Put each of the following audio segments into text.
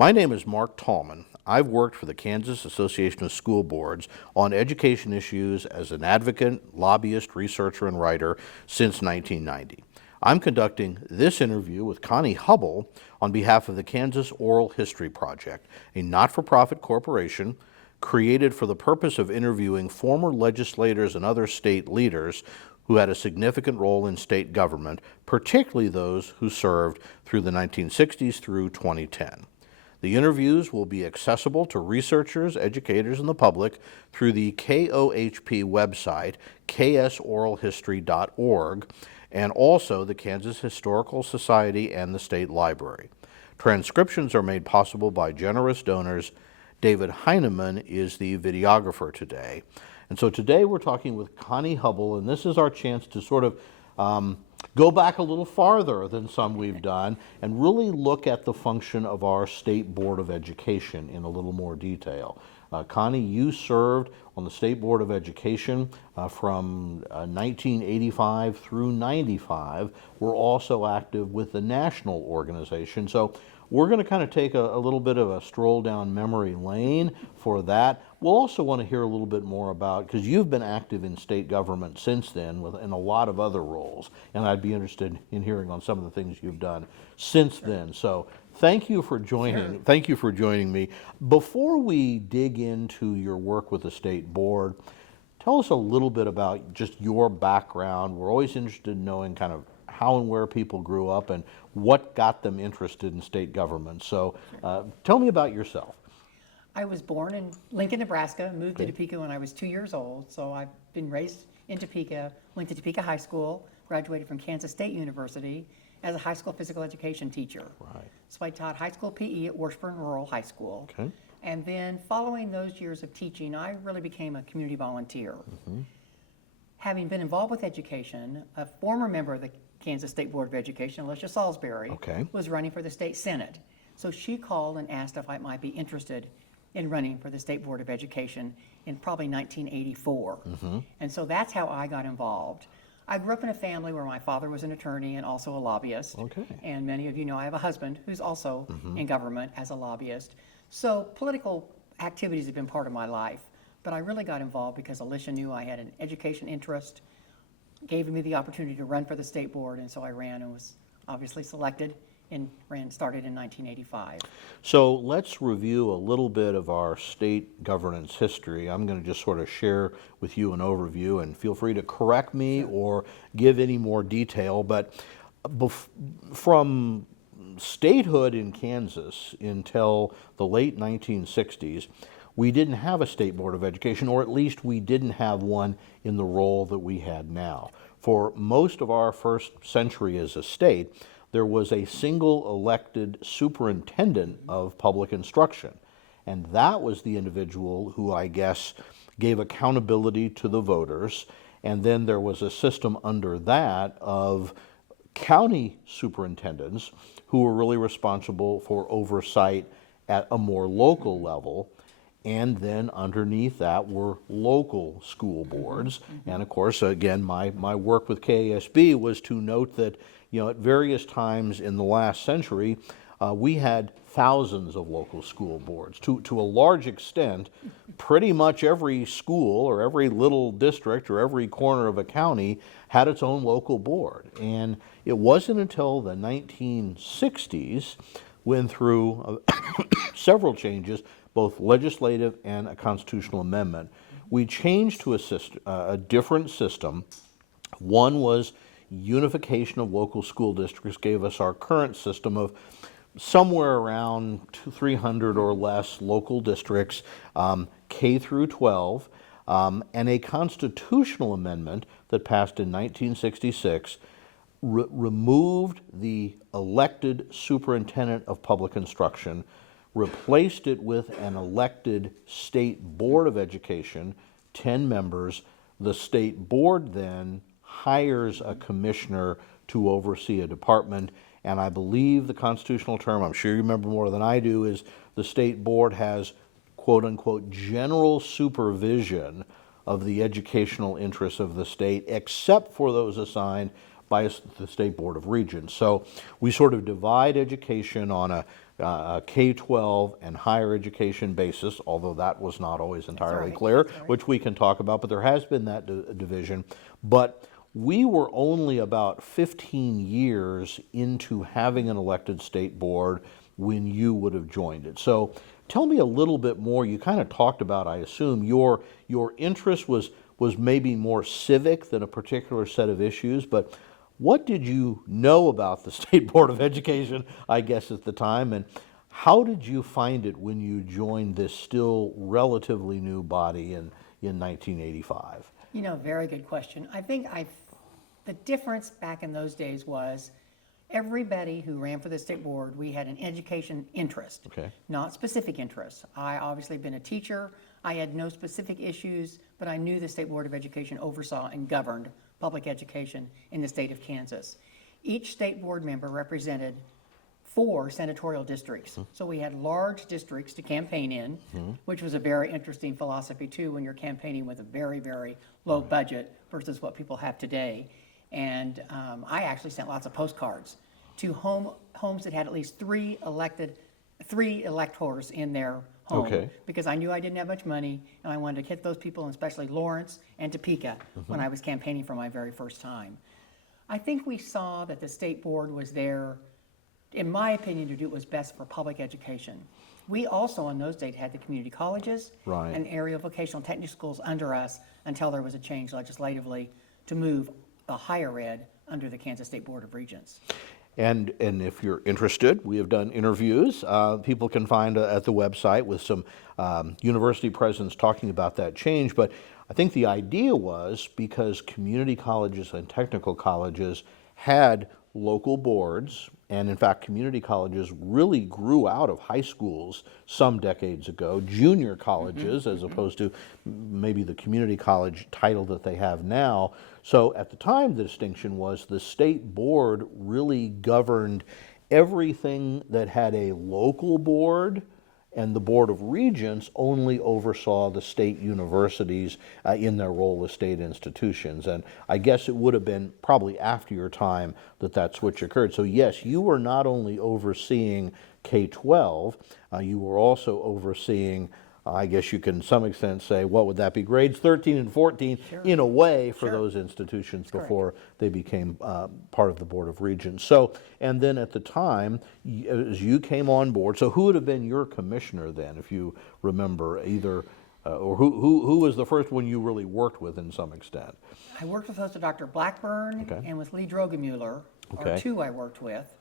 My name is Mark Tallman. I've worked for the Kansas Association of School Boards on education issues as an advocate, lobbyist, researcher, and writer since 1990. I'm conducting this interview with Connie Hubbell on behalf of the Kansas Oral History Project, a not-for-profit corporation created for the purpose of interviewing former legislators and other state leaders who had a significant role in state government, particularly those who served through the 1960s through 2010. The interviews will be accessible to researchers, educators, and the public through the KOHP website, ksoralhistory.org, and also the Kansas Historical Society and the State Library. Transcriptions are made possible by generous donors. David Heineman is the videographer today. And so today we're talking with Connie Hubbell, and this is our chance to sort of go back a little farther than some we've done and really look at the function of our State Board of Education in a little more detail. Connie, you served on the State Board of Education from 1985 through 95. We're also active with the national organization. So we're going to kind of take a little bit of a stroll down memory lane for that. We'll also want to hear a little bit more about, because you've been active in state government since then in a lot of other roles, and I'd be interested in hearing on some of the things you've done since then. So thank you for joining. Sure. Thank you for joining me. Before we dig into your work with the state board, tell us a little bit about just your background. We're always interested in knowing kind of how and where people grew up and what got them interested in state government. So tell me about yourself. I was born in Lincoln, Nebraska, moved to Topeka when I was 2 years old. So I've been raised in Topeka, went to Topeka High School, graduated from Kansas State University as a high school physical education teacher. Right. So I taught high school PE at Washburn Rural High School. Okay. And then following those years of teaching, I really became a community volunteer. Mm-hmm. Having been involved with education, a former member of the Kansas State Board of Education, Alicia Salisbury, was running for the state senate. So she called and asked if I might be interested in running for the State Board of Education in probably 1984. Mm-hmm. And so that's how I got involved. I grew up in a family where my father was an attorney and also a lobbyist. Okay. And many of you know I have a husband who's also in government as a lobbyist. So political activities have been part of my life. But I really got involved because Alicia knew I had an education interest, gave me the opportunity to run for the state board, and so I ran and was obviously selected and started in 1985. So let's review a little bit of our state governance history. I'm going to just sort of share with you an overview, and feel free to correct me or give any more detail. But from statehood in Kansas until the late 1960s, we didn't have a state board of education, or at least we didn't have one in the role that we had now. For most of our first century as a state, there was a single elected superintendent of public instruction. And that was the individual who, I guess, gave accountability to the voters. And then there was a system under that of county superintendents who were really responsible for oversight at a more local level. And then underneath that were local school boards. And of course, again, my work with KSBE was to note that, at various times in the last century, we had thousands of local school boards. To a large extent, pretty much every school or every little district or every corner of a county had its own local board. And it wasn't until the 1960s, when through several changes, both legislative and a constitutional amendment, we changed to a different system. One was unification of local school districts, gave us our current system of somewhere around 300 or less local districts, K through 12, and a constitutional amendment that passed in 1966 removed the elected superintendent of public instruction, replaced it with an elected state board of education, 10 members. The state board then hires a commissioner to oversee a department, and I believe the constitutional term, I'm sure you remember more than I do, is the state board has quote unquote general supervision of the educational interests of the state, except for those assigned by the State Board of Regents. So we sort of divide education on K-12 and higher education basis, although that was not always entirely right. clear, That's right. which we can talk about, but there has been that division. But we were only about 15 years into having an elected state board when you would have joined it. So tell me a little bit more. You kind of talked about, I assume, your interest was maybe more civic than a particular set of issues, but what did you know about the State Board of Education, I guess, at the time, and how did you find it when you joined this still relatively new body in 1985? You know, very good question. I think the difference back in those days was everybody who ran for the state board, we had an education interest, Okay. not specific interests. I obviously been a teacher. I had no specific issues, but I knew the State Board of Education oversaw and governed public education in the state of Kansas. Each state board member represented 4 senatorial districts. So we had large districts to campaign in, which was a very interesting philosophy too when you're campaigning with a very, very low budget versus what people have today. And I actually sent lots of postcards to homes that had at least 3 electors in their home. Okay. Because I knew I didn't have much money and I wanted to hit those people, and especially Lawrence and Topeka when I was campaigning for my very first time. I think we saw that the state board was there, in my opinion, to do what was best for public education. We also in those days had the community colleges Right. and area vocational technical schools under us until there was a change legislatively to move the higher ed under the Kansas State Board of Regents. And if you're interested, we have done interviews. People can find at the website with some university presidents talking about that change. But I think the idea was because community colleges and technical colleges had local boards, and in fact, community colleges really grew out of high schools some decades ago, junior colleges, as opposed to maybe the community college title that they have now. So at the time, the distinction was the state board really governed everything that had a local board, and the Board of Regents only oversaw the state universities in their role as state institutions. And I guess it would have been probably after your time that switch occurred. So yes, you were not only overseeing K-12, you were also overseeing, I guess you can to some extent say, what would that be, grades 13 and 14, Sure. in a way for Sure. those institutions Correct. before they became part of the Board of Regents. So, and then at the time, as you came on board, so who would have been your commissioner then, if you remember either, or who was the first one you really worked with in some extent? I worked with Host Dr. Blackburn Okay. and with Lee Drogemuller, Okay. or 2 I worked with.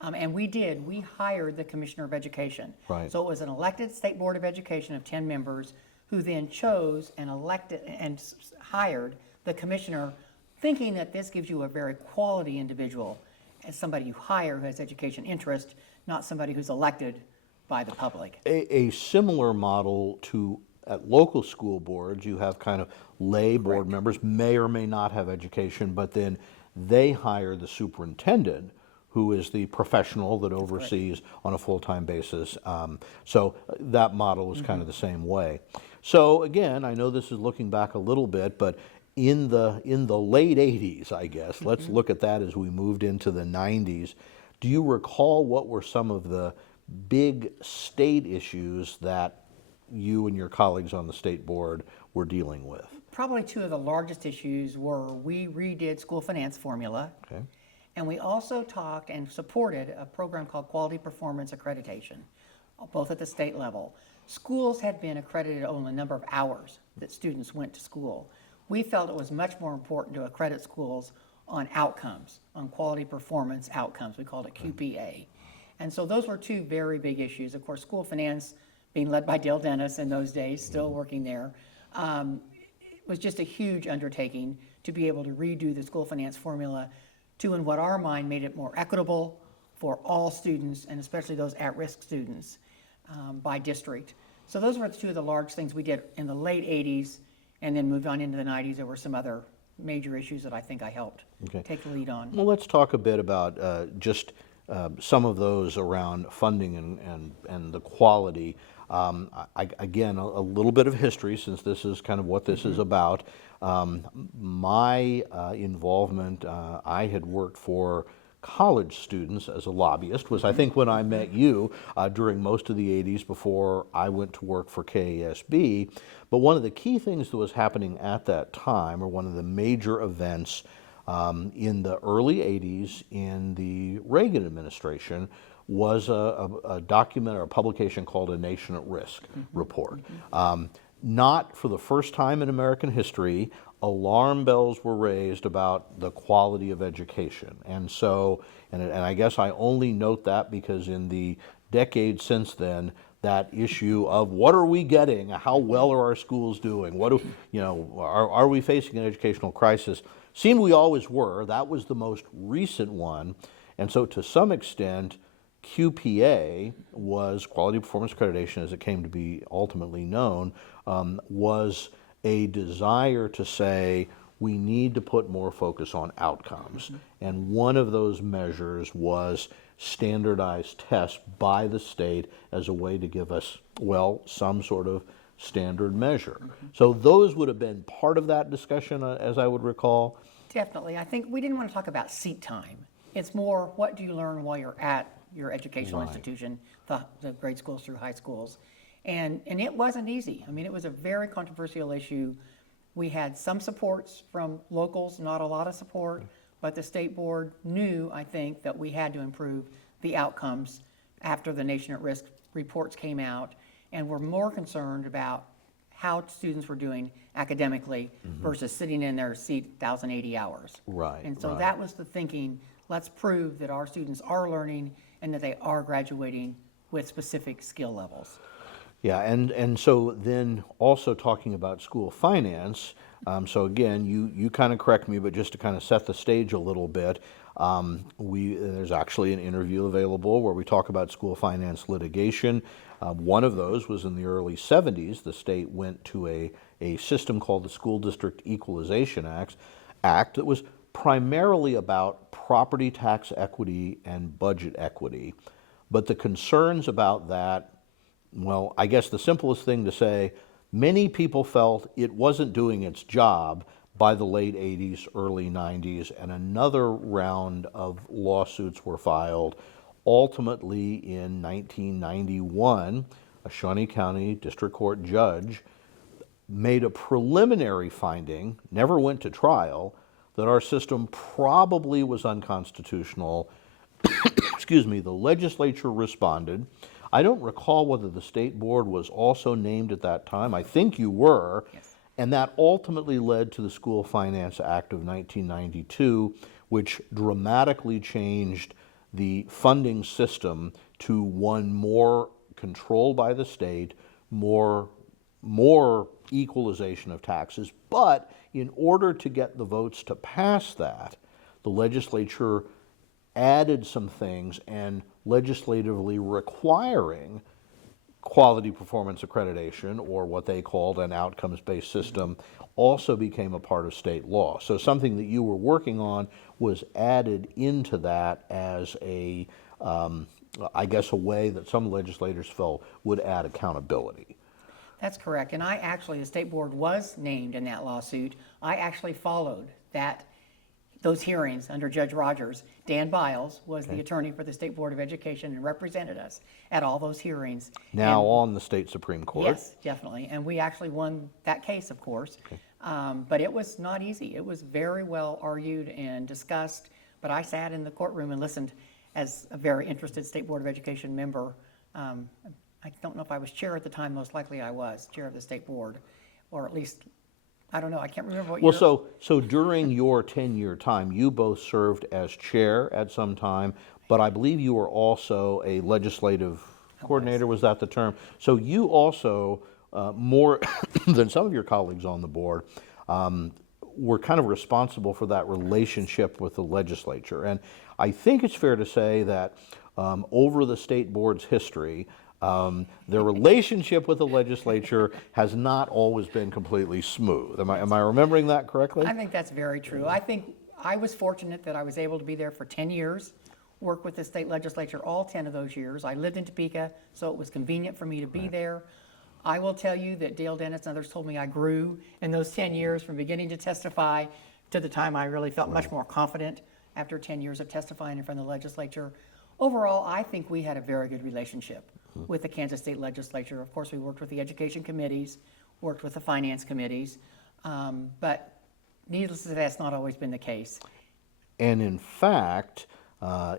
And we hired the Commissioner of Education. Right. So it was an elected State Board of Education of 10 members who then chose and elected and hired the commissioner, thinking that this gives you a very quality individual as somebody you hire who has education interest, not somebody who's elected by the public. A similar model to at local school boards, you have kind of lay board members, may or may not have education, but then they hire the superintendent, who is the professional that oversees on a full-time basis. So that model was kind of the same way. So again, I know this is looking back a little bit, but in the late 80s, I guess, let's look at that as we moved into the 90s. Do you recall what were some of the big state issues that you and your colleagues on the state board were dealing with? Probably 2 of the largest issues were we redid school finance formula. Okay. And we also talked and supported a program called Quality Performance Accreditation, both at the state level. Schools had been accredited on the number of hours that students went to school. We felt it was much more important to accredit schools on outcomes, on quality performance outcomes. We called it QPA. And so those were 2 very big issues. Of course, school finance, being led by Dale Dennis in those days, still working there, it was just a huge undertaking to be able to redo the school finance formula to, in what our mind, made it more equitable for all students, and especially those at-risk students by district. So those were 2 of the large things we did in the late 80s, and then moved on into the 90s. There were some other major issues that I think I helped take the lead on. Well, let's talk a bit about just some of those around funding and the quality. Again, a little bit of history, since this is kind of what this is about. My involvement, I had worked for college students as a lobbyist was, I think, when I met you during most of the 80s before I went to work for KSBE. But one of the key things that was happening at that time, or one of the major events in the early 80s in the Reagan administration, was a document or a publication called A Nation at Risk report. Not for the first time in American history, alarm bells were raised about the quality of education. And so, and I guess I only note that because in the decades since then, that issue of what are we getting, how well are our schools doing, what do, you know, are we facing an educational crisis, seemed we always were. That was the most recent one. And so to some extent, QPA was, Quality Performance Accreditation as it came to be ultimately known, was a desire to say we need to put more focus on outcomes. And one of those measures was standardized tests by the state as a way to give us, well, some sort of standard measure. So those would have been part of that discussion, as I would recall. Definitely. I think we didn't want to talk about seat time. It's more, what do you learn while you're at your educational institution, the grade schools through high schools. And it wasn't easy. I mean, it was a very controversial issue. We had some supports from locals, not a lot of support, but the state board knew, I think, that we had to improve the outcomes after the Nation at Risk reports came out, and were more concerned about how students were doing academically versus sitting in their seat 1,080 hours. Right. And so that was the thinking, let's prove that our students are learning and that they are graduating with specific skill levels. Yeah, and so then also talking about school finance, so again, you kind of correct me, but just to kind of set the stage a little bit, there's actually an interview available where we talk about school finance litigation. One of those was in the early 70s. The state went to a system called the School District Equalization Act that was primarily about property tax equity and budget equity. But the concerns about that, well, I guess the simplest thing to say, many people felt it wasn't doing its job by the late 80s, early 90s, and another round of lawsuits were filed. Ultimately, in 1991, a Shawnee County District Court judge made a preliminary finding, never went to trial, that our system probably was unconstitutional. Excuse me, the legislature responded. I don't recall whether the state board was also named at that time. I think you were. Yes. And that ultimately led to the School Finance Act of 1992, which dramatically changed the funding system to one more controlled by the state, more equalization of taxes. But in order to get the votes to pass that, the legislature added some things and legislatively requiring quality performance accreditation, or what they called an outcomes-based system, also became a part of state law. So something that you were working on was added into that as a, I guess, a way that some legislators felt would add accountability. That's correct. And I actually, the state board was named in that lawsuit. I actually followed those hearings under Judge Rogers. Dan Biles was the attorney for the State Board of Education and represented us at all those hearings. Now And on the state Supreme Court. yes, definitely. And we actually won that case, of course. But it was not easy. It was very well argued and discussed. But I sat in the courtroom and listened as a very interested State Board of Education member. I don't know if I was chair at the time. Most likely I was chair of the state board, or at least, I don't know. I can't remember what year. Well, so during your 10-year time, you both served as chair at some time, but I believe you were also a legislative coordinator. Was that the term? So you also, more than some of your colleagues on the board, were kind of responsible for that relationship with the legislature. And I think it's fair to say that over the state board's history, the relationship with the legislature has not always been completely smooth. Am I remembering that correctly? I think that's very true. I think I was fortunate that I was able to be there for 10 years, work with the state legislature all 10 of those years. I lived in Topeka, so it was convenient for me to be there. I will tell you that Dale Dennis and others told me I grew in those 10 years from beginning to testify to the time I really felt much more confident after 10 years of testifying in front of the legislature. Overall, I think we had a very good relationship with the Kansas State Legislature. Of course, we worked with the education committees, worked with the finance committees, but needless to say, that's not always been the case. And in fact,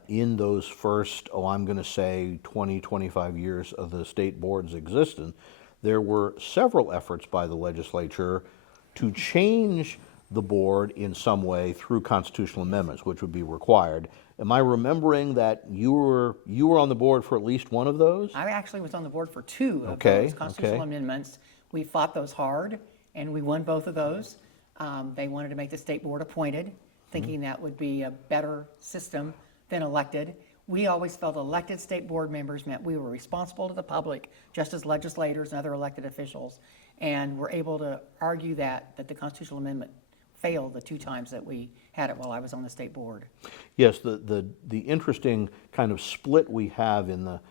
in those first, I'm going to say 20, 25 years of the state board's existence, there were several efforts by the legislature to change the board in some way through constitutional amendments, which would be required. Am I remembering that you were on the board for at least one of those? I actually was on the board for two of Okay, those constitutional okay. amendments. We fought those hard, and we won both of those. They wanted to make the state board appointed, thinking that would be a better system than elected. We always felt elected state board members meant we were responsible to the public, just as legislators and other elected officials, and were able to argue that the constitutional amendment failed the two times that we had it while I was on the state board. Yes, the interesting kind of split we have in the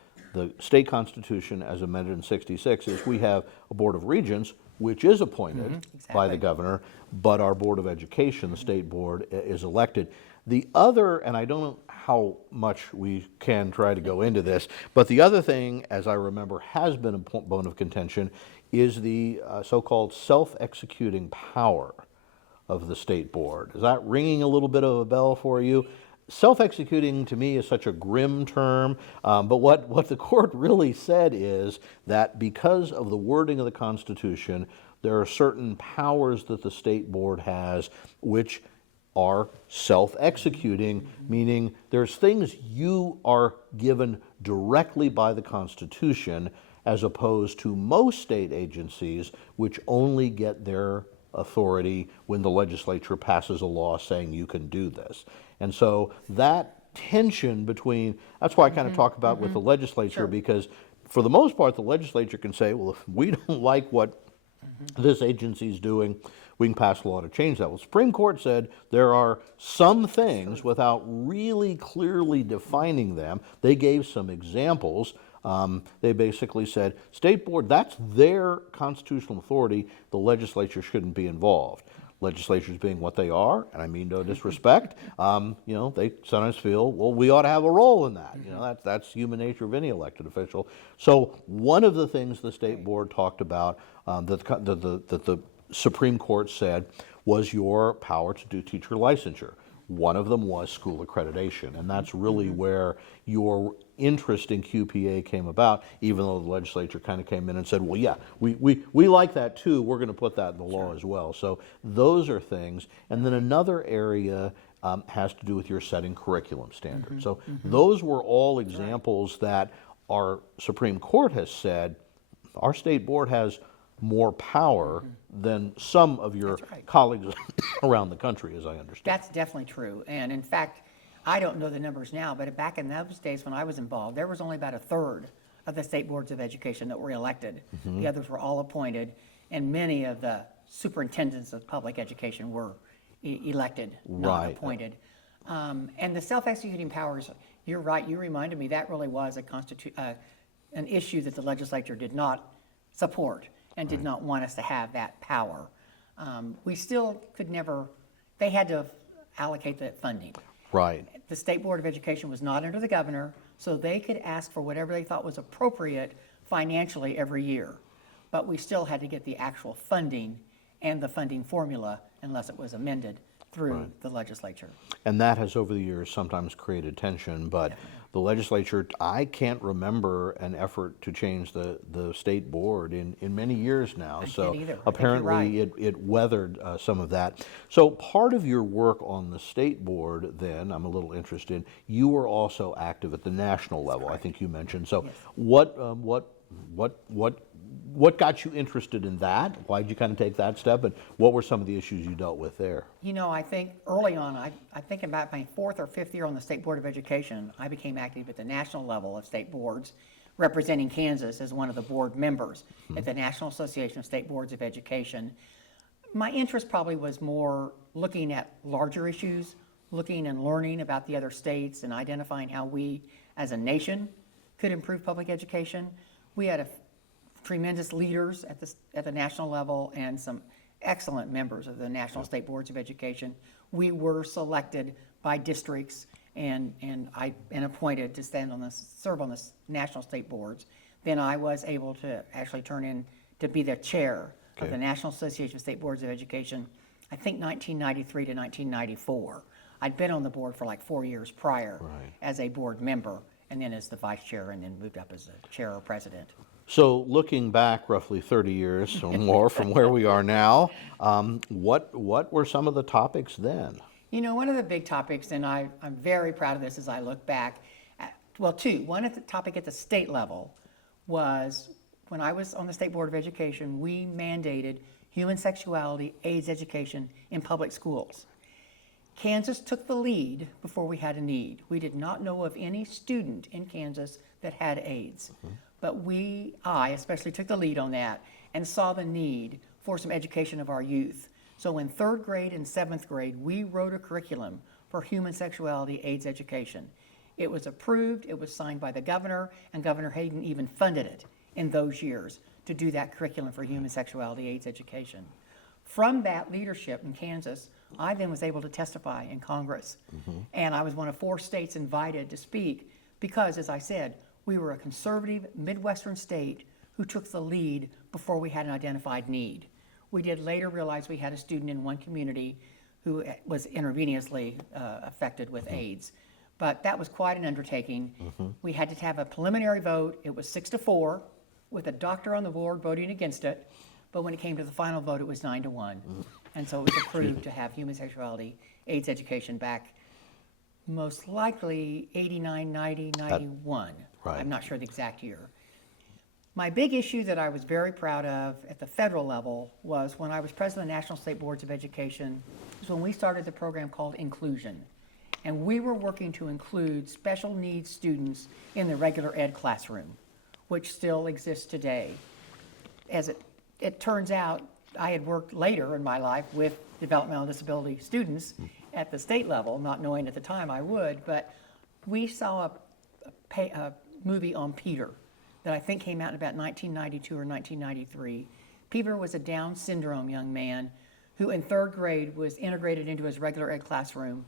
state constitution as amended in '66 is we have a board of regents, which is appointed by the Exactly. governor, but our board of education, the state board, is elected. The other, and I don't know how much we can try to go into this, but the other thing, as I remember, has been a bone of contention is the so-called self-executing power of the state board. Is that ringing a little bit of a bell for you? Self-executing to me is such a grim term, but what the court really said is that because of the wording of the Constitution, there are certain powers that the state board has which are self-executing, meaning there's things you are given directly by the Constitution as opposed to most state agencies which only get their authority when the legislature passes a law saying you can do this. And so that tension between, that's why I kind of talk about with the legislature, Sure. because for the most part the legislature can say, well, if we don't like what this agency is doing, we can pass a law to change that. Well, the Supreme Court said there are some things without really clearly defining them. They gave some examples. They basically said, state board, that's their constitutional authority. The legislature shouldn't be involved. Legislatures being what they are, and I mean no disrespect, they sometimes feel, well, we ought to have a role in that. That's human nature of any elected official. So one of the things the state board talked about that the Supreme Court said was your power to do teacher licensure. One of them was school accreditation, and that's really where your interest in QPA came about, even though the legislature kind of came in and said, well, yeah, we like that too, we're going to put that in the law as well. So those are things. And then another area has to do with your setting curriculum standards. So those were all examples that our Supreme Court has said, our state board has more power than some of your colleagues around the country, as I understand. That's definitely true. And in fact, I don't know the numbers now, but back in those days when I was involved, there was only about a third of the state boards of education that were elected. The others were all appointed, and many of the superintendents of public education were elected, not Right. appointed. And the self-executing powers, you're right, you reminded me, that really was an issue that the legislature did not support and did not want us to have that power. We still could never, they had to allocate that funding. Right. The State Board of Education was not under the governor, so they could ask for whatever they thought was appropriate financially every year. But we still had to get the actual funding and the funding formula unless it was amended through the legislature. And that has over the years sometimes created tension, but the legislature, I can't remember an effort to change the state board in many years now. So can't either. I think you're apparently it weathered some of that. So part of your work on the state board then, I'm a little interested, you were also active at the national level, I think you mentioned. So what got you interested in that? Why did you kind of take that step? And what were some of the issues you dealt with there? You know, I think early on, I think about my 4th or 5th year on the State Board of Education, I became active at the national level of state boards, representing Kansas as one of the board members at the National Association of State Boards of Education. My interest probably was more looking at larger issues, looking and learning about the other states and identifying how we as a nation could improve public education. We had tremendous leaders at the national level and some excellent members of the National State Boards of Education. We were selected by districts, and I've been appointed to serve on the national state boards. Then I was able to actually turn in to be the chair of the National Association of State Boards of Education, I think 1993 to 1994. I'd been on the board for like 4 years prior as a board member, and then as the vice chair, and then moved up as a chair or president. So looking back roughly 30 years or more from where we are now, what were some of the topics then? You know, one of the big topics, and I'm very proud of this as I look back, well, two. One at the topic at the state level was when I was on the State Board of Education, we mandated human sexuality, AIDS education in public schools. Kansas took the lead before we had a need. We did not know of any student in Kansas that had AIDS. But I especially took the lead on that and saw the need for some education of our youth. So in 3rd grade and 7th grade, we wrote a curriculum for human sexuality, AIDS education. It was approved, it was signed by the governor, and Governor Hayden even funded it in those years to do that curriculum for human sexuality, AIDS education. From that leadership in Kansas, I then was able to testify in Congress. And I was one of 4 states invited to speak because, as I said, we were a conservative Midwestern state who took the lead before we had an identified need. We did later realize we had a student in one community who was intravenously affected with AIDS. But that was quite an undertaking. We had to have a preliminary vote. It was 6-4, with a doctor on the board voting against it. But when it came to the final vote, it was 9-1. And so it was approved to have human sexuality, AIDS education back most likely 89, 90, 91. I'm not sure the exact year. My big issue that I was very proud of at the federal level was when I was president of the National State Boards of Education, was when we started the program called Inclusion. And we were working to include special needs students in the regular ed classroom, which still exists today. As it turns out, I had worked later in my life with developmental disability students at the state level, not knowing at the time I would, but we saw a movie on Peter that I think came out in about 1992 or 1993. Peter was a Down syndrome young man who in 3rd grade was integrated into his regular ed classroom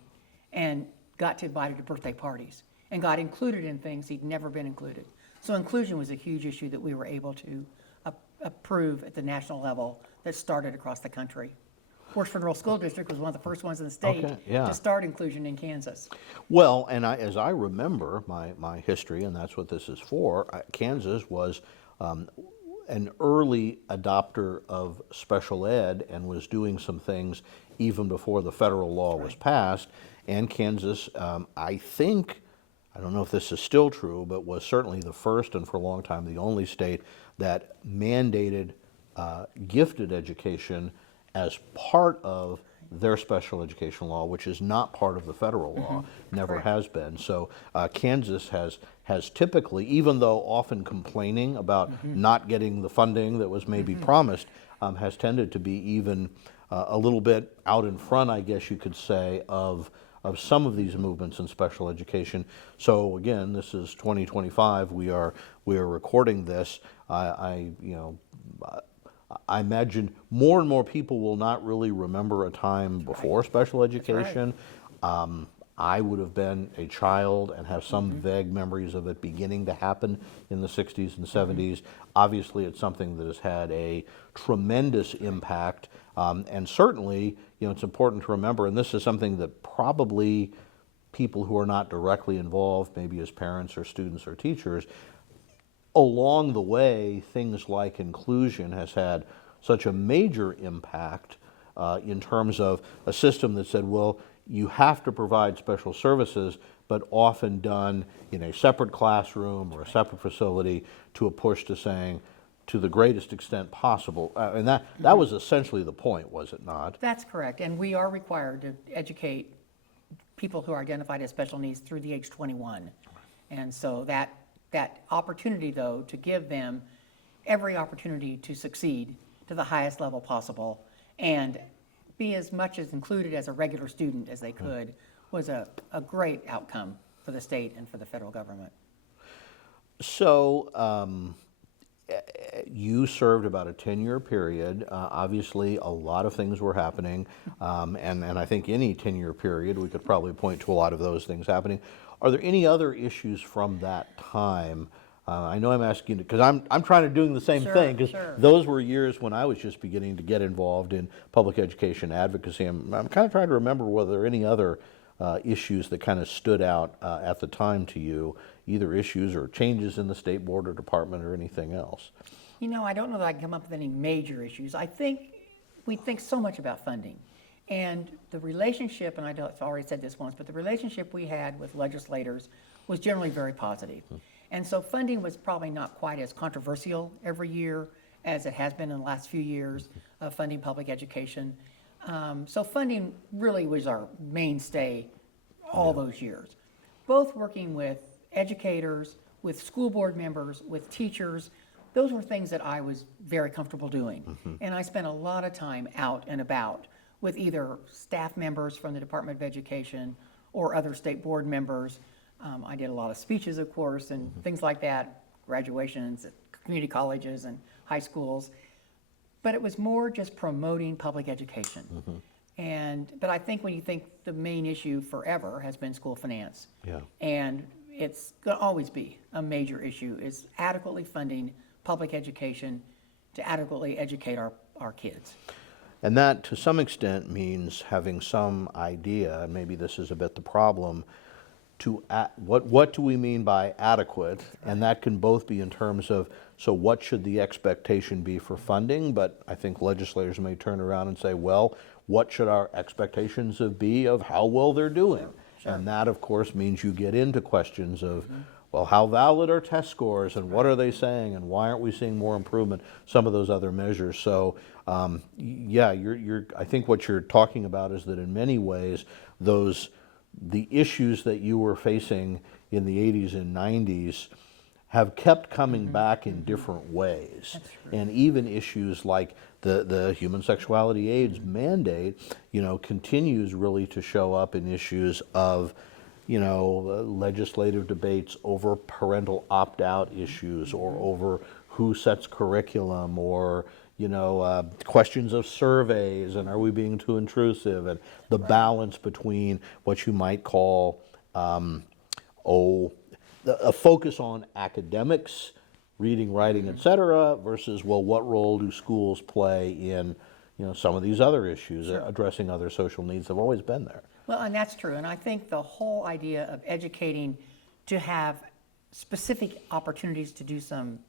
and got invited to birthday parties and got included in things he'd never been included. So inclusion was a huge issue that we were able to approve at the national level that started across the country. Worcester Rural School District was one of the first ones in the state to start inclusion in Kansas. Well, and as I remember my history, and that's what this is for, Kansas was an early adopter of special ed and was doing some things even before the federal law was passed. And Kansas, I think, I don't know if this is still true, but was certainly the first and for a long time the only state that mandated gifted education as part of their special education law, which is not part of the federal law, never has been. So Kansas has typically, even though often complaining about not getting the funding that was maybe promised, has tended to be even a little bit out in front, I guess you could say, of some of these movements in special education. So again, this is 2025. We are recording this. I imagine more and more people will not really remember a time before special education. I would have been a child and have some vague memories of it beginning to happen in the 60s and 70s. Obviously, it's something that has had a tremendous impact, and certainly, it's important to remember, and this is something that probably people who are not directly involved, maybe as parents or students or teachers, along the way, things like inclusion has had such a major impact in terms of a system that said, well, you have to provide special services, but often done in a separate classroom or a separate facility, to a push to saying, to the greatest extent possible. And that was essentially the point, was it not? That's correct. And we are required to educate people who are identified as special needs through the age 21. And so that opportunity, though, to give them every opportunity to succeed to the highest level possible and be as much as included as a regular student as they could was a great outcome for the state and for the federal government. So you served about a 10-year period. Obviously, a lot of things were happening, and I think any 10-year period, we could probably point to a lot of those things happening. Are there any other issues from that time? I know I'm asking you, because I'm trying to do the same Sure, thing, because sure. those were years when I was just beginning to get involved in public education advocacy. I'm kind of trying to remember whether there are any other issues that kind of stood out at the time to you, either issues or changes in the state board or department or anything else. You know, I don't know that I can come up with any major issues. I think we think so much about funding. And the relationship, and I've already said this once, but the relationship we had with legislators was generally very positive. And so funding was probably not quite as controversial every year as it has been in the last few years of funding public education. So funding really was our mainstay all those years. Both working with educators, with school board members, with teachers, those were things that I was very comfortable doing. And I spent a lot of time out and about with either staff members from the Department of Education or other state board members. I did a lot of speeches, of course, and things like that, graduations at community colleges and high schools. But it was more just promoting public education. But I think when you think the main issue forever has been school finance. Yeah. And it's going to always be a major issue, is adequately funding public education to adequately educate our kids. And that, to some extent, means having some idea, and maybe this is a bit the problem, to what do we mean by adequate? And that can both be in terms of, so what should the expectation be for funding? But I think legislators may turn around and say, well, what should our expectations be of how well they're doing? Sure. And that, of course, means you get into questions of, well, how valid are test scores, and what are they saying, and why aren't we seeing more improvement? Some of those other measures. So, yeah, I think what you're talking about is that in many ways, the issues that you were facing in the 80s and 90s have kept coming back in different ways. And even issues like the human sexuality AIDS mandate, continues really to show up in issues of, legislative debates over parental opt-out issues, or over who sets curriculum, or questions of surveys, and are we being too intrusive, and the balance between what you might call a focus on academics, reading, writing, etc., versus, well, what role do schools play in some of these other issues, addressing other social needs have always been there. Well, and that's true. And I think the whole idea of educating to have specific opportunities to do some,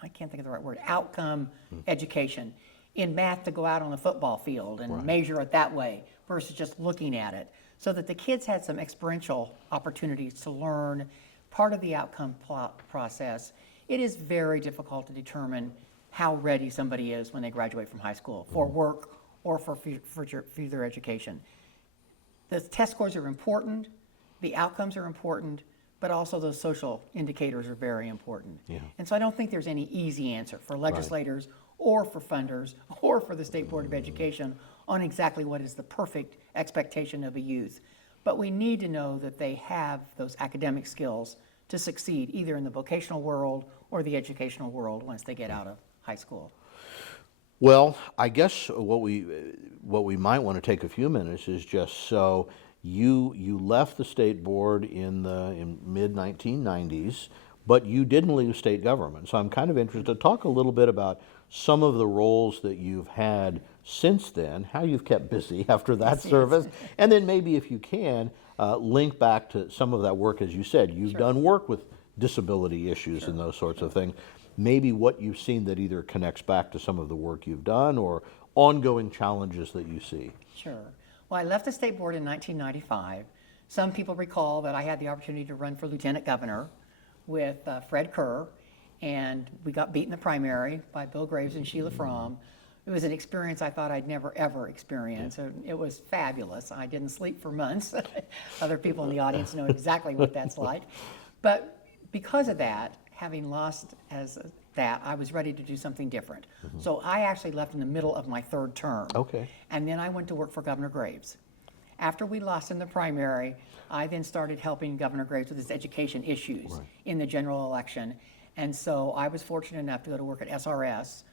I can't think of the right word, outcome education. In math, to go out on the football field and measure it that way versus just looking at it. So that the kids had some experiential opportunities to learn part of the outcome process. It is very difficult to determine how ready somebody is when they graduate from high school for work or for future education. The test scores are important, the outcomes are important, but also those social indicators are very important. Yeah. And so I don't think there's any easy answer for legislators or for funders or for the State Board of Education on exactly what is the perfect expectation of a youth. But we need to know that they have those academic skills to succeed either in the vocational world or the educational world once they get out of high school. Well, I guess what we might want to take a few minutes is just, so you left the state board in mid-1990s, but you didn't leave state government. So I'm kind of interested to talk a little bit about some of the roles that you've had since then, how you've kept busy after that service, and then maybe if you can, link back to some of that work. As you said, you've done work with disability issues and those sorts of things. Maybe what you've seen that either connects back to some of the work you've done or ongoing challenges that you see. Sure. Well, I left the state board in 1995. Some people recall that I had the opportunity to run for lieutenant governor with Fred Kerr, and we got beat in the primary by Bill Graves and Sheila Fromm. It was an experience I thought I'd never, ever experience. It was fabulous. I didn't sleep for months. Other people in the audience know exactly what that's like. But because of that, having lost I was ready to do something different. So I actually left in the middle of my third term. Okay. And then I went to work for Governor Graves. After we lost in the primary, I then started helping Governor Graves with his education issues in the general election. And so I was fortunate enough to go to work at SRS.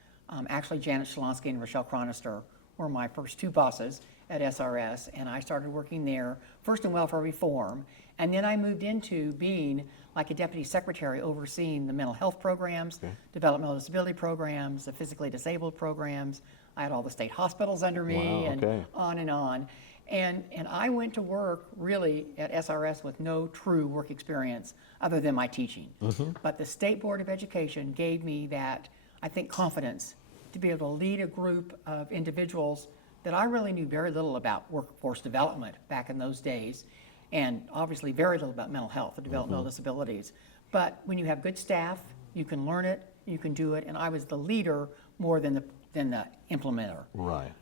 Actually, Janet Shalonsky and Rochelle Chronister were my first two bosses at SRS, and I started working there first in welfare reform, and then I moved into being like a deputy secretary overseeing the mental health programs, developmental disability programs, the physically disabled programs. I had all the state hospitals under me, and on and on. And I went to work really at SRS with no true work experience other than my teaching. But the State Board of Education gave me that, I think, confidence to be able to lead a group of individuals that I really knew very little about workforce development back in those days, and obviously very little about mental health or developmental disabilities. But when you have good staff, you can learn it, you can do it, and I was the leader more than the implementer. Right.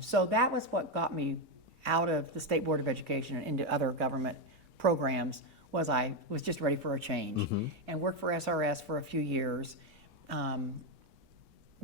So that was what got me out of the State Board of Education and into other government programs. Was I was just ready for a change, and worked for SRS for a few years.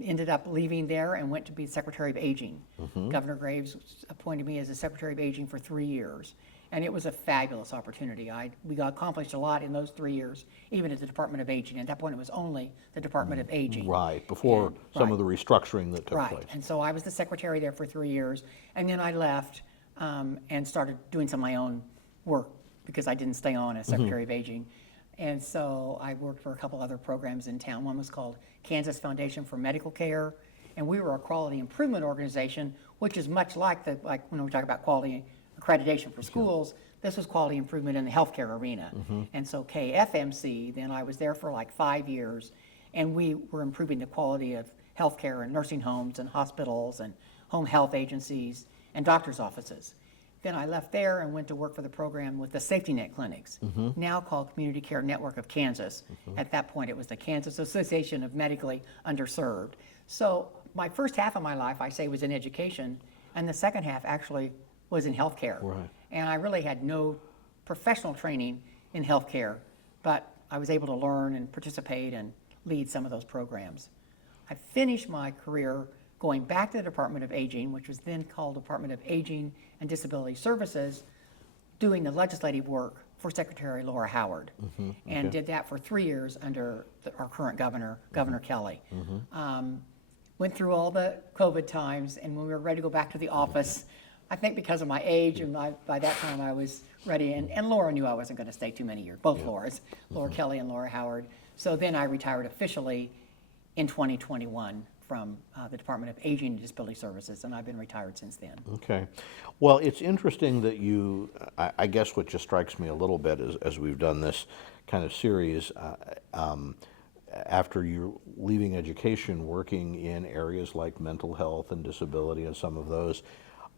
Ended up leaving there and went to be Secretary of Aging. Governor Graves appointed me as the Secretary of Aging for 3 years, and it was a fabulous opportunity. We got accomplished a lot in those 3 years, even at the Department of Aging. At that point, it was only the Department of Aging. Right, before some of the restructuring that took place. Right, and so I was the secretary there for 3 years, and then I left and started doing some of my own work because I didn't stay on as Secretary of Aging. And so I worked for a couple other programs in town. One was called Kansas Foundation for Medical Care, and we were a quality improvement organization, which is much like when we talk about quality accreditation for schools, this was quality improvement in the healthcare arena. And so KFMC, then I was there for like 5 years, and we were improving the quality of healthcare in nursing homes and hospitals and home health agencies and doctors' offices. Then I left there and went to work for the program with the Safety Net Clinics, now called Community Care Network of Kansas. At that point, it was the Kansas Association of Medically Underserved. So my first half of my life, I say, was in education, and the second half actually was in healthcare. Right. And I really had no professional training in healthcare, but I was able to learn and participate and lead some of those programs. I finished my career going back to the Department of Aging, which was then called Department of Aging and Disability Services, doing the legislative work for Secretary Laura Howard, and did that for 3 years under our current governor, Governor Kelly. Went through all the COVID times, and when we were ready to go back to the office, I think because of my age, and by that time I was ready, and Laura knew I wasn't going to stay too many years, both Lauras, Laura Kelly and Laura Howard. So then I retired officially in 2021 from the Department of Aging and Disability Services, and I've been retired since then. Okay. Well, it's interesting that I guess what just strikes me a little bit as we've done this kind of series, after you're leaving education, working in areas like mental health and disability and some of those,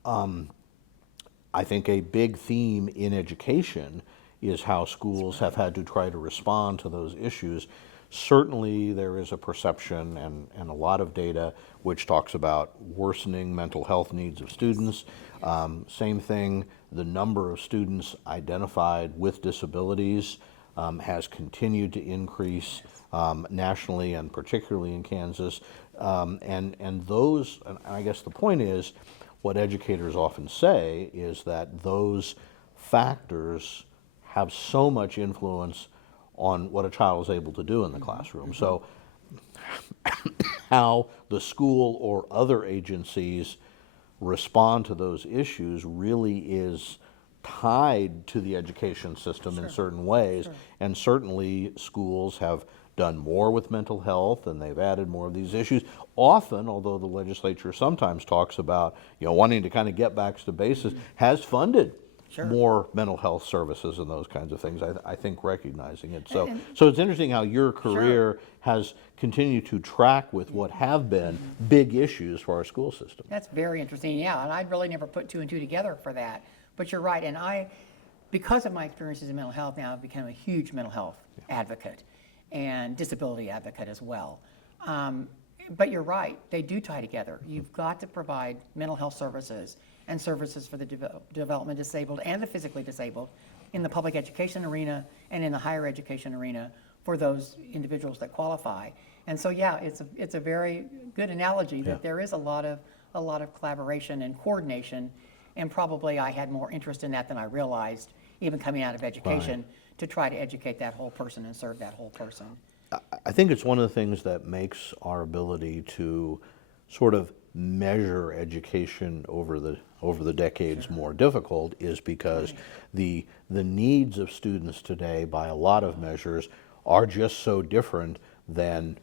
I think a big theme in education is how schools have had to try to respond to those issues. Certainly there is a perception and a lot of data which talks about worsening mental health needs of students. Same thing, the number of students identified with disabilities has continued to increase nationally and particularly in Kansas. And those, and I guess the point is, what educators often say is that those factors have so much influence on what a child is able to do in the classroom. So how the school or other agencies respond to those issues really is tied to the education system in certain ways. And certainly schools have done more with mental health and they've added more of these issues. Often, although the legislature sometimes talks about, wanting to kind of get back to basics, has funded more mental health services and those kinds of things, I think recognizing it. So it's interesting how your career has continued to track with what have been big issues for our school system. That's very interesting, and I'd really never put two and two together for that. But you're right, and because of my experiences in mental health now, I've become a huge mental health advocate and disability advocate as well. But you're right, they do tie together. You've got to provide mental health services and services for the development disabled and the physically disabled in the public education arena and in the higher education arena for those individuals that qualify. And so, it's a very good analogy that there is a lot of collaboration and coordination, and probably I had more interest in that than I realized, even coming out of education, to try to educate that whole person and serve that whole person. I think it's one of the things that makes our ability to sort of measure education over the decades more difficult is because the needs of students today, by a lot of measures, are just so different than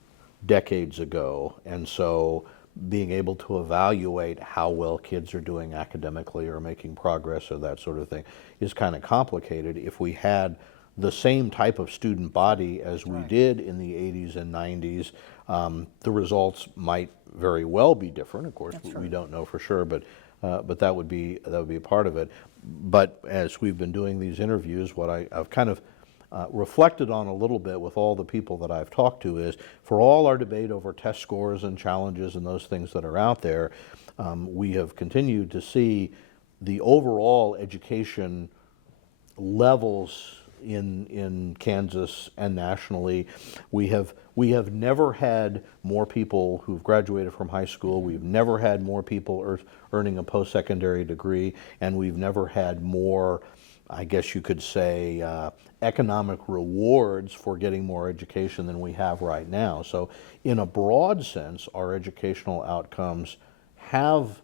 decades ago. And so being able to evaluate how well kids are doing academically or making progress or that sort of thing is kind of complicated. If we had the same type of student body as we did in the 80s and 90s, the results might very well be different. Of course, we don't know for sure, but that would be a part of it. But as we've been doing these interviews, what I've kind of reflected on a little bit with all the people that I've talked to is, for all our debate over test scores and challenges and those things that are out there, we have continued to see the overall education levels in Kansas and nationally. We have never had more people who've graduated from high school. We've never had more people earning a post-secondary degree, and we've never had more, I guess you could say, economic rewards for getting more education than we have right now. So in a broad sense, our educational outcomes have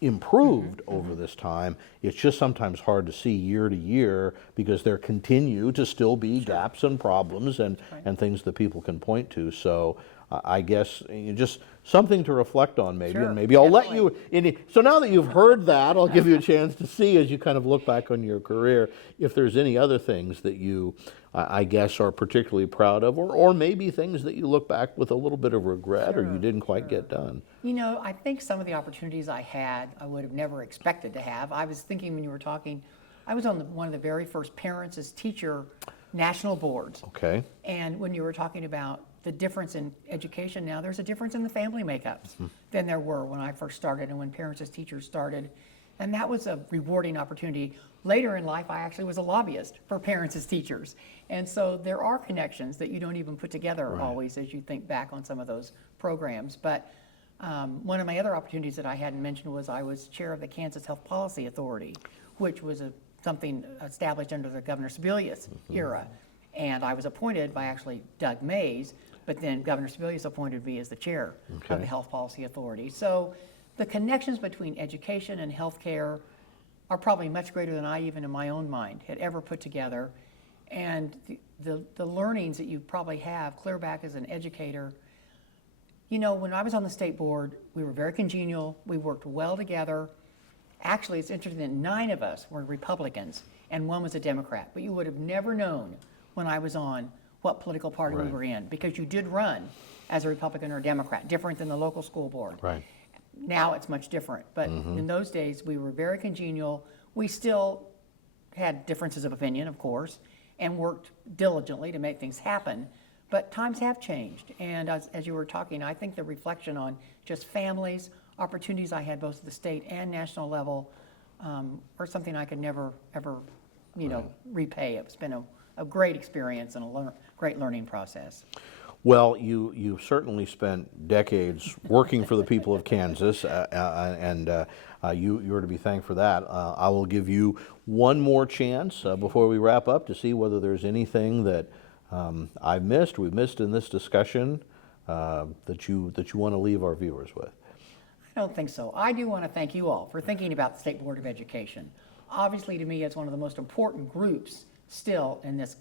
improved over this time. It's just sometimes hard to see year to year because there continue to still be gaps and problems and things that people can point to. So I guess just something to reflect on maybe, and maybe I'll let you, so now that you've heard that, I'll give you a chance to see, as you kind of look back on your career, if there's any other things that you, I guess, are particularly proud of, or maybe things that you look back with a little bit of regret or you didn't quite get done. You know, I think some of the opportunities I had, I would have never expected to have. I was thinking when you were talking, I was on one of the very first parents as teacher national boards. Okay. And when you were talking about the difference in education now, there's a difference in the family makeups than there were when I first started and when parents as teachers started. And that was a rewarding opportunity. Later in life, I actually was a lobbyist for parents as teachers. And so there are connections that you don't even put together always as you think back on some of those programs. But one of my other opportunities that I hadn't mentioned was I was chair of the Kansas Health Policy Authority, which was something established under the Governor Sebelius era. And I was appointed by actually Doug Mays, but then Governor Sebelius appointed me as the chair of the Health Policy Authority. So the connections between education and healthcare are probably much greater than I even in my own mind had ever put together. And the learnings that you probably have clear back as an educator. You know, when I was on the state board, we were very congenial. We worked well together. Actually, it's interesting that 9 of us were Republicans and 1 was a Democrat. But you would have never known when I was on what political party we were in, because you did run as a Republican or a Democrat, different than the local school board. Right. Now it's much different. But in those days, we were very congenial. We still had differences of opinion, of course, and worked diligently to make things happen. But times have changed. And as you were talking, I think the reflection on just families, opportunities I had both at the state and national level are something I could never, ever, repay. It's been a great experience and a great learning process. Well, you certainly spent decades working for the people of Kansas, and you are to be thanked for that. I will give you one more chance before we wrap up to see whether there's anything that we've missed in this discussion that you want to leave our viewers with. I don't think so. I do want to thank you all for thinking about the State Board of Education. Obviously, to me, it's one of the most important groups still in this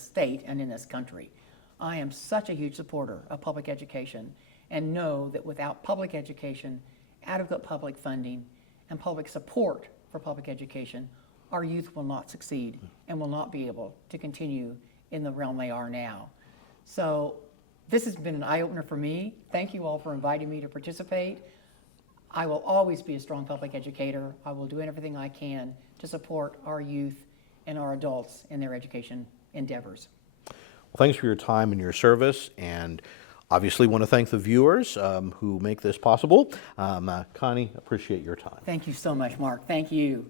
state and in this country. I am such a huge supporter of public education and know that without public education, adequate public funding, and public support for public education, our youth will not succeed and will not be able to continue in the realm they are now. So this has been an eye-opener for me. Thank you all for inviting me to participate. I will always be a strong public educator. I will do everything I can to support our youth and our adults in their education endeavors. Well, thanks for your time and your service, and obviously want to thank the viewers who make this possible. Connie, appreciate your time. Thank you so much, Mark. Thank you.